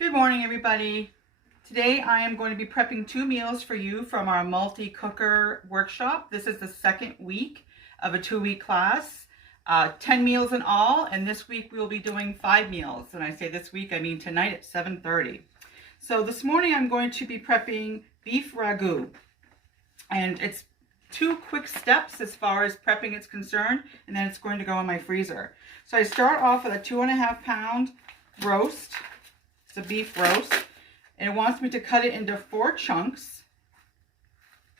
Good morning, everybody. Today I am going to be prepping 2 meals for you from our multi-cooker workshop. This is the second week of a 2-week class, 10 meals in all, and this week we will be doing 5 meals. When I say this week, I mean tonight at 7:30. So this morning I'm going to be prepping beef ragu, and it's 2 quick steps as far as prepping is concerned, and then it's going to go in my freezer. So I start off with a 2.5 pound roast. It's a beef roast, and it wants me to cut it into 4 chunks.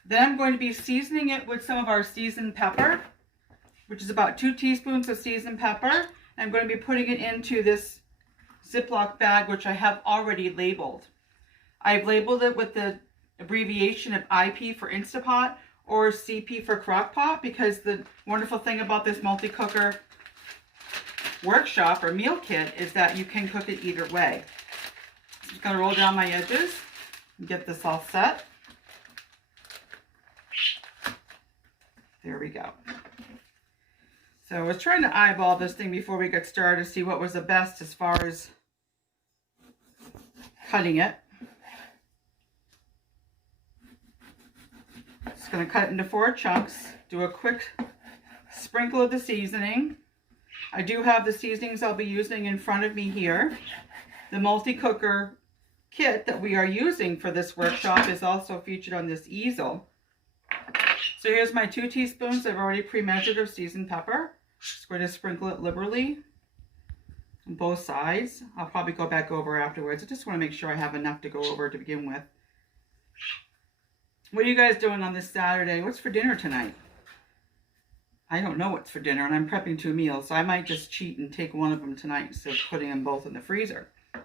Then I'm going to be seasoning it with some of our seasoned pepper, which is about 2 teaspoons of seasoned pepper. I'm going to be putting it into this Ziploc bag, which I have already labeled. I've labeled it with the abbreviation of IP for Instapot or CP for Crockpot, because the wonderful thing about this multi-cooker workshop or meal kit is that you can cook it either way. I'm just going to roll down my edges and get this all set. There we go. So I was trying to eyeball this thing before we get started to see what was the best as far as cutting it. Just going to cut it into 4 chunks, do a quick sprinkle of the seasoning. I do have the seasonings I'll be using in front of me here. The multi-cooker kit that we are using for this workshop is also featured on this easel. So here's my 2 teaspoons I've already pre-measured of seasoned pepper. Just going to sprinkle it liberally on both sides. I'll probably go back over afterwards. I just want to make sure I have enough to go over to begin with. What are you guys doing on this Saturday? What's for dinner tonight? I don't know what's for dinner, and I'm prepping 2 meals, so I might just cheat and take one of them tonight instead of putting them both in the freezer. So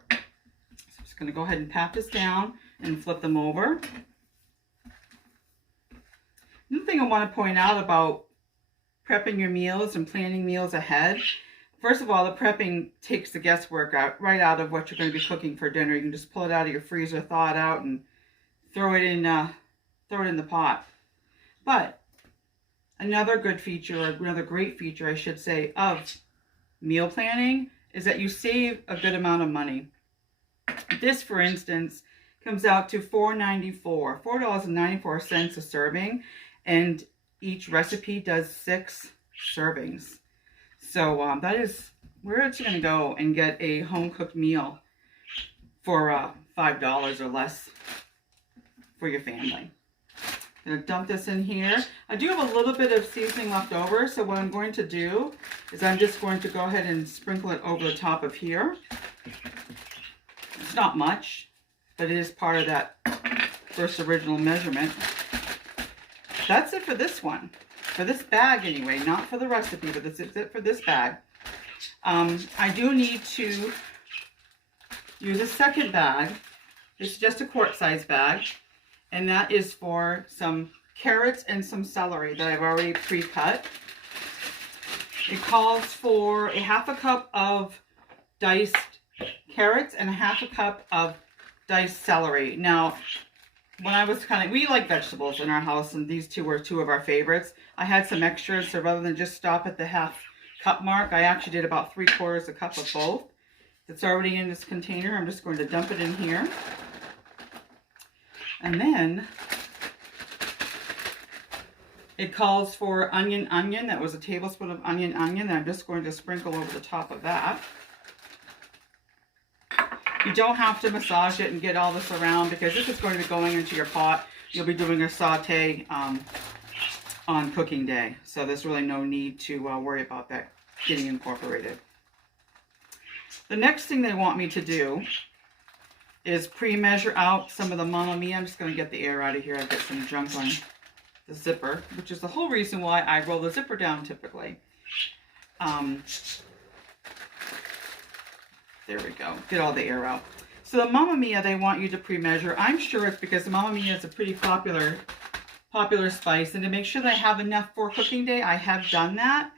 I'm just going to go ahead and pat this down and flip them over. Another thing I want to point out about prepping your meals and planning meals ahead. First of all, the prepping takes the guesswork right out of what you're going to be cooking for dinner. You can just pull it out of your freezer, thaw it out, and throw it in the pot. But another good feature, or another great feature, I should say, of meal planning is that you save a good amount of money. This, for instance, comes out to $4.94 a serving, and each recipe does 6 servings. So that is where it's going to go and get a home-cooked meal for $5 or less for your family. I'm going to dump this in here. I do have a little bit of seasoning left over, so what I'm going to do is I'm just going to go ahead and sprinkle it over the top of here. It's not much, but it is part of that first original measurement. That's it for this one. For this bag anyway, not for the recipe, but this is it for this bag. I do need to use a second bag. This is just a quart-size bag. And that is for some carrots and some celery that I've already pre-cut. It calls for a 1/2 cup of diced carrots and a 1/2 cup of diced celery. Now, when I was we like vegetables in our house, and these 2 were 2 of our favorites. I had some extras, so rather than just stop at the 1/2 cup mark, I actually did about 3/4 cup of both. It's already in this container. I'm just going to dump it in here. And then it calls for onion. That was a tablespoon of onion that I'm just going to sprinkle over the top of that. You don't have to massage it and get all this around, because this is going to be going into your pot. You'll be doing a saute on cooking day. So there's really no need to worry about that getting incorporated. The next thing they want me to do is pre-measure out some of the Mamma Mia. I'm just going to get the air out of here. I've got some junk on the zipper, which is the whole reason why I roll the zipper down typically. There we go. Get all the air out. So the Mamma Mia, they want you to pre-measure. I'm sure it's because the Mamma Mia is a pretty popular spice, and to make sure that I have enough for cooking day, I have done that,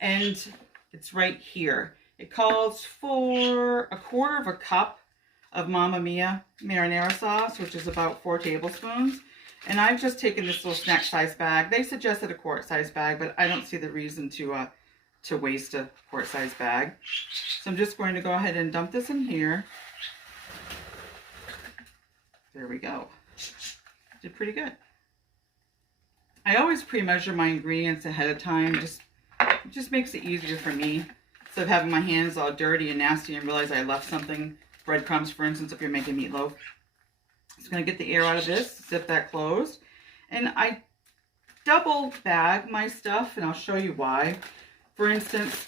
and it's right here. It calls for 1/4 cup of Mamma Mia marinara sauce, which is about 4 tablespoons. And I've just taken this little snack size bag. They suggested a quart size bag, but I don't see the reason to waste a quart size bag. So I'm just going to go ahead and dump this in here. There we go. Did pretty good. I always pre-measure my ingredients ahead of time. It just makes it easier for me. Instead of having my hands all dirty and nasty and realize I left something, breadcrumbs for instance, if you're making meatloaf. Just going to get the air out of this, zip that closed. And I double bag my stuff, and I'll show you why. For instance,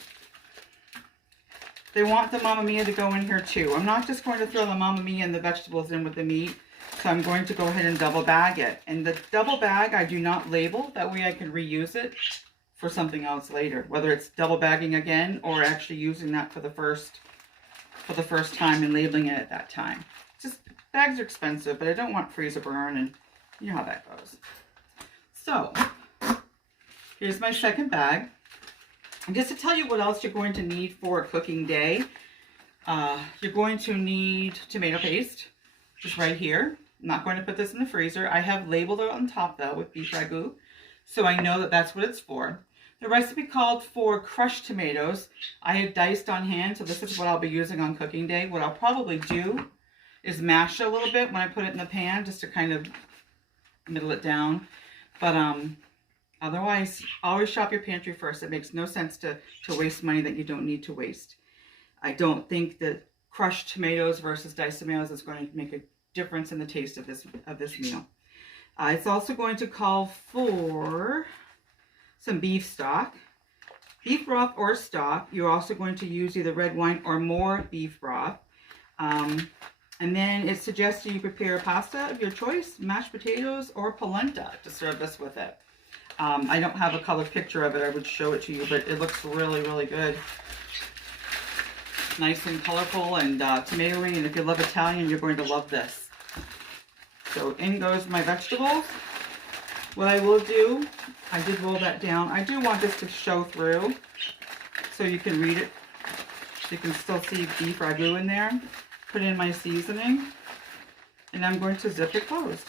they want the Mamma Mia to go in here too. I'm not just going to throw the Mamma Mia and the vegetables in with the meat. So I'm going to go ahead and double bag it. And the double bag, I do not label. That way I can reuse it for something else later. Whether it's double bagging again or actually using that for the first time and labeling it at that time. Just, bags are expensive, but I don't want freezer burn, and you know how that goes. So, here's my second bag. And just to tell you what else you're going to need for a cooking day, you're going to need tomato paste, just right here. I'm not going to put this in the freezer. I have labeled it on top though with beef ragu, so I know that that's what it's for. The recipe called for crushed tomatoes. I had diced on hand, so this is what I'll be using on cooking day. What I'll probably do is mash it a little bit when I put it in the pan, just to kind of middle it down. But otherwise, always shop your pantry first. It makes no sense to waste money that you don't need to waste. I don't think that crushed tomatoes versus diced tomatoes is going to make a difference in the taste of this meal. It's also going to call for some beef stock, beef broth or stock. You're also going to use either red wine or more beef broth. And then it suggests you prepare pasta of your choice, mashed potatoes or polenta to serve this with it. I don't have a color picture of it. I would show it to you, but it looks really, really good. Nice and colorful and tomatoey, and if you love Italian, you're going to love this. So in goes my vegetables. What I will do, I did roll that down. I do want this to show through so you can read it. So you can still see beef ragu in there. Put in my seasoning, and I'm going to zip it closed.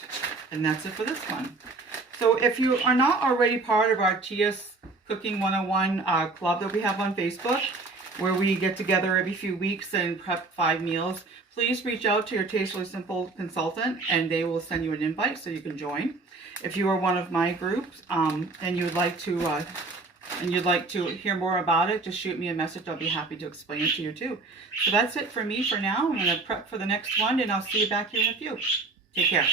And that's it for this one. So if you are not already part of our TS Cooking 101 club that we have on Facebook, where we get together every few weeks and prep 5 meals, please reach out to your Tastefully Simple consultant and they will send you an invite so you can join. If you are one of my groups and you'd like to hear more about it, just shoot me a message. I'll be happy to explain it to you too. So that's it for me for now. I'm going to prep for the next one, and I'll see you back here in a few. Take care.